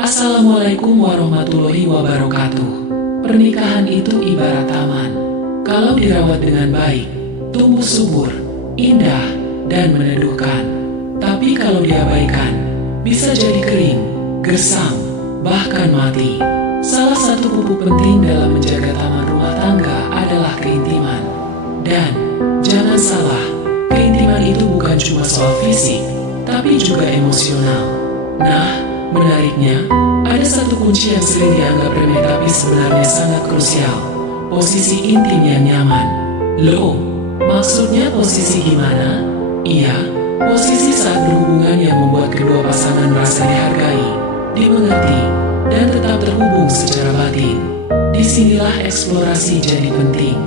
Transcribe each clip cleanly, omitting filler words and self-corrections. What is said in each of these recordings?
Assalamualaikum warahmatullahi wabarakatuh. Pernikahan itu ibarat taman. Kalau dirawat dengan baik, tumbuh subur, indah, dan meneduhkan. Tapi kalau diabaikan, bisa jadi kering, gersang, bahkan mati. Salah satu pupuk penting dalam menjaga taman rumah tangga adalah keintiman. Dan, jangan salah, keintiman itu bukan cuma soal fisik, tapi juga emosional. Nah, menariknya, ada satu kunci yang sering dianggap remeh tapi sebenarnya sangat krusial. Posisi intim yang nyaman. Loh, maksudnya posisi gimana? Iya, posisi saat berhubungan yang membuat kedua pasangan merasa dihargai, dimengerti, dan tetap terhubung secara batin. Disinilah eksplorasi jadi penting.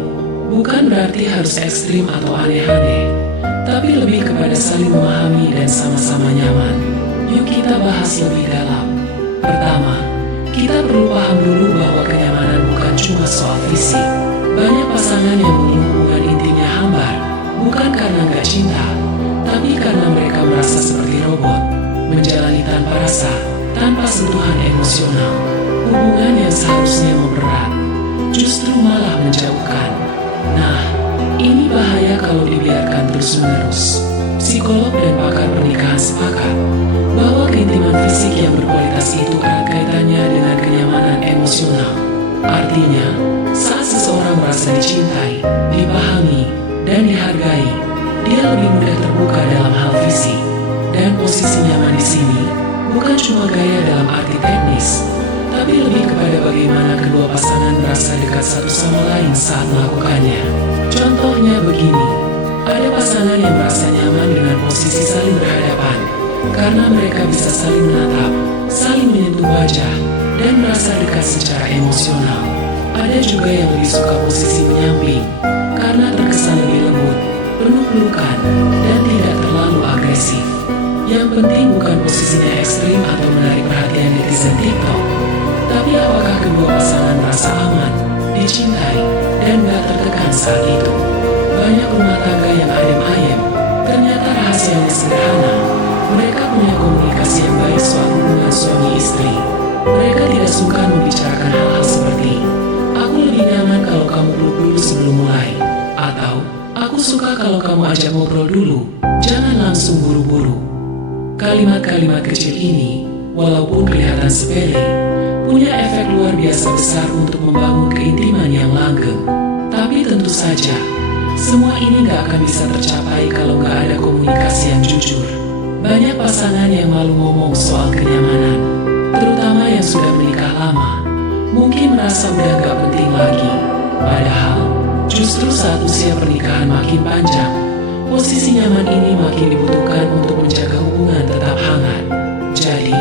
Bukan berarti harus ekstrim atau aneh-aneh, tapi lebih kepada saling memahami dan sama-sama nyaman. Yuk kita bahas lebih dalam. Pertama, kita perlu paham dulu bahwa kenyamanan bukan cuma soal fisik. Banyak pasangan yang mengeluh hubungan intimnya hambar, bukan karena nggak cinta, tapi karena mereka merasa seperti robot, menjalani tanpa rasa, tanpa sentuhan emosional. Hubungan yang seharusnya memberat, justru malah menjauhkan. Nah, ini bahaya kalau dibiarkan terus-menerus. Psikolog dan pakar pernikahan sepakat bahwa keintiman fisik yang berkualitas itu erat kaitannya dengan kenyamanan emosional. Artinya, saat seseorang merasa dicintai, dipahami, dan dihargai, dia lebih mudah terbuka dalam hal fisik. Dan posisi nyaman di sini bukan cuma gaya dalam arti teknis, tapi lebih kepada bagaimana kedua pasangan merasa dekat satu sama lain saat melakukannya. Contohnya begini, ada pasangan yang merasa nyaman dengan posisi saling berhadapan, karena mereka bisa saling menatap, saling menyentuh wajah, dan merasa dekat secara emosional. Ada juga yang lebih suka posisi menyamping, karena terkesan lebih lembut, penuh pelukan, dan tidak terlalu agresif. Yang penting bukan posisinya ekstrim atau menarik perhatian netizen TikTok, tapi apakah kedua pasangan merasa aman, dicintai, dan gak tertekan saat itu. Banyak rumah tangga yang adem ayem, ternyata rahasianya sederhana. Mereka punya komunikasi yang baik soal hubungan suami istri. Mereka tidak suka membicarakan hal-hal seperti, "Aku lebih nyaman kalau kamu peluk dulu sebelum mulai," atau "Aku suka kalau kamu ajak ngobrol dulu, jangan langsung buru-buru." Kalimat-kalimat kecil ini, walaupun kelihatan sepele, punya efek luar biasa besar untuk membangun keintiman yang langgeng. Tapi tentu saja, semua ini gak akan bisa tercapai kalau gak ada komunikasi yang jujur. Banyak pasangan yang malu ngomong soal kenyamanan, terutama yang sudah menikah lama. Mungkin merasa udah gak penting lagi. Padahal, justru saat usia pernikahan makin panjang, posisi nyaman ini makin dibutuhkan untuk menjaga hubungan tetap hangat. Jadi,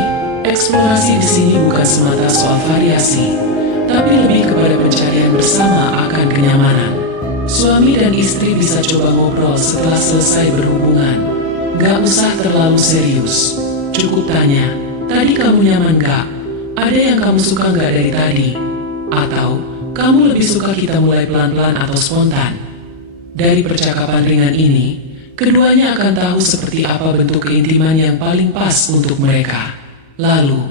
eksplorasi di sini bukan semata soal variasi, tapi lebih kepada pencarian bersama akan kenyamanan. Suami dan istri bisa coba ngobrol setelah selesai berhubungan. Gak usah terlalu serius. Cukup tanya, "Tadi kamu nyaman gak? Ada yang kamu suka gak dari tadi? Atau, kamu lebih suka kita mulai pelan-pelan atau spontan?" Dari percakapan ringan ini, keduanya akan tahu seperti apa bentuk keintiman yang paling pas untuk mereka. Lalu,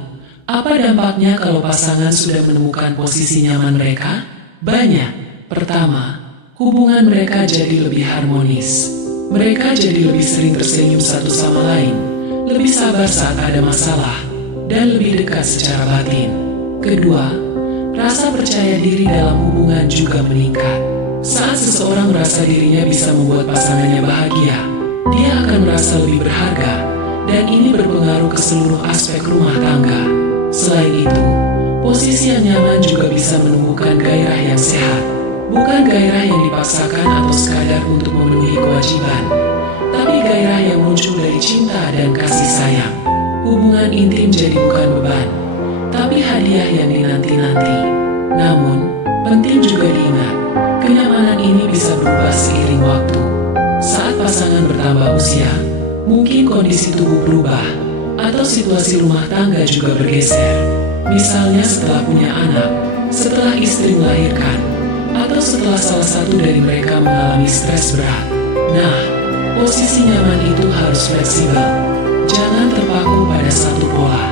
apa dampaknya kalau pasangan sudah menemukan posisi nyaman mereka? Banyak. Pertama, hubungan mereka jadi lebih harmonis. Mereka jadi lebih sering tersenyum satu sama lain, lebih sabar saat ada masalah, dan lebih dekat secara batin. Kedua, rasa percaya diri dalam hubungan juga meningkat. Saat seseorang merasa dirinya bisa membuat pasangannya bahagia, dia akan merasa lebih berharga, dan ini berpengaruh ke seluruh aspek rumah tangga. Selain itu, posisi yang nyaman juga bisa menumbuhkan gairah yang sehat. Bukan gairah yang dipaksakan atau sekadar untuk memenuhi kewajiban, tapi gairah yang muncul dari cinta dan kasih sayang. Hubungan intim jadi bukan beban, tapi hadiah yang dinanti-nanti. Namun, penting juga diingat, kenyamanan ini bisa berubah seiring waktu. Saat pasangan bertambah usia, mungkin kondisi tubuh berubah, atau situasi rumah tangga juga bergeser. Misalnya setelah punya anak, setelah istri melahirkan, atau setelah salah satu dari mereka mengalami stres berat. Nah, posisi nyaman itu harus fleksibel. Jangan terpaku pada satu pola.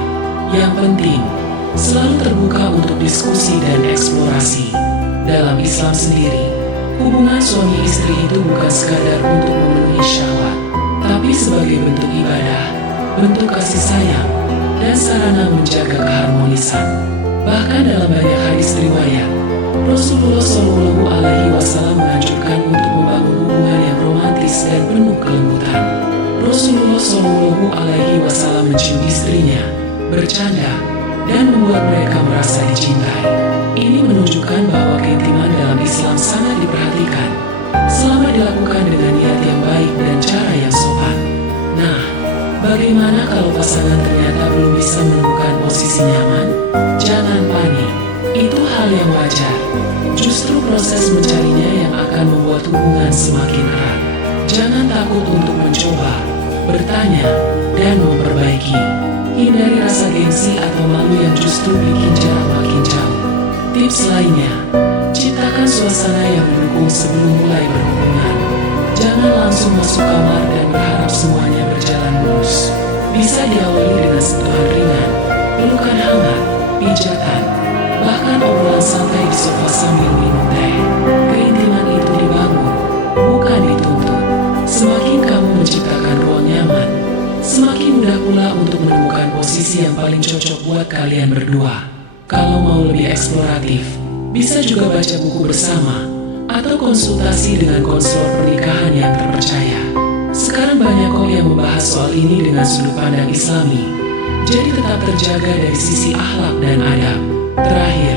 Yang penting, selalu terbuka untuk diskusi dan eksplorasi. Dalam Islam sendiri, hubungan suami istri itu bukan sekadar untuk memenuhi syahwat, tapi sebagai bentuk ibadah, bentuk kasih sayang, dan sarana menjaga keharmonisan. Bahkan dalam banyak hadis riwayat, Rasulullah Shallallahu Alaihi Wasallam menganjurkan untuk membangun hubungan yang romantis dan penuh kelembutan. Rasulullah Shallallahu Alaihi Wasallam mencium istrinya, bercanda, dan membuat mereka merasa dicintai. Ini menunjukkan bahwa keintiman dalam Islam sangat diperhatikan, selama dilakukan dengan niat yang baik dan cara yang sopan. Nah, bagaimana kalau pasangan ternyata belum bisa menemukan posisi nyaman? Jangan panik, itu hal yang wajar. Justru proses mencarinya yang akan membuat hubungan semakin erat. Jangan takut untuk mencoba, bertanya, dan memperbaiki. Hindari rasa gengsi atau malu yang justru bikin jarak makin jauh. Tips lainnya, ciptakan suasana yang mendukung sebelum mulai berhubungan. Jangan langsung masuk kamar dan berharap semuanya berjalan mulus. Bisa diawali dengan sentuhan ringan, pelukan hangat, pijatan, bahkan obrolan santai di sofa sambil minum teh. Keintiman itu dibangun, bukan dituntut. Semakin kamu menciptakan ruang nyaman, semakin mudah pula untuk menemukan posisi yang paling cocok buat kalian berdua. Kalau mau lebih eksploratif, bisa juga baca buku bersama, atau konsultasi dengan konselor pernikahan yang terpercaya. Sekarang banyak kok yang membahas soal ini dengan sudut pandang Islami, jadi tetap terjaga dari sisi akhlak dan adab. Terakhir,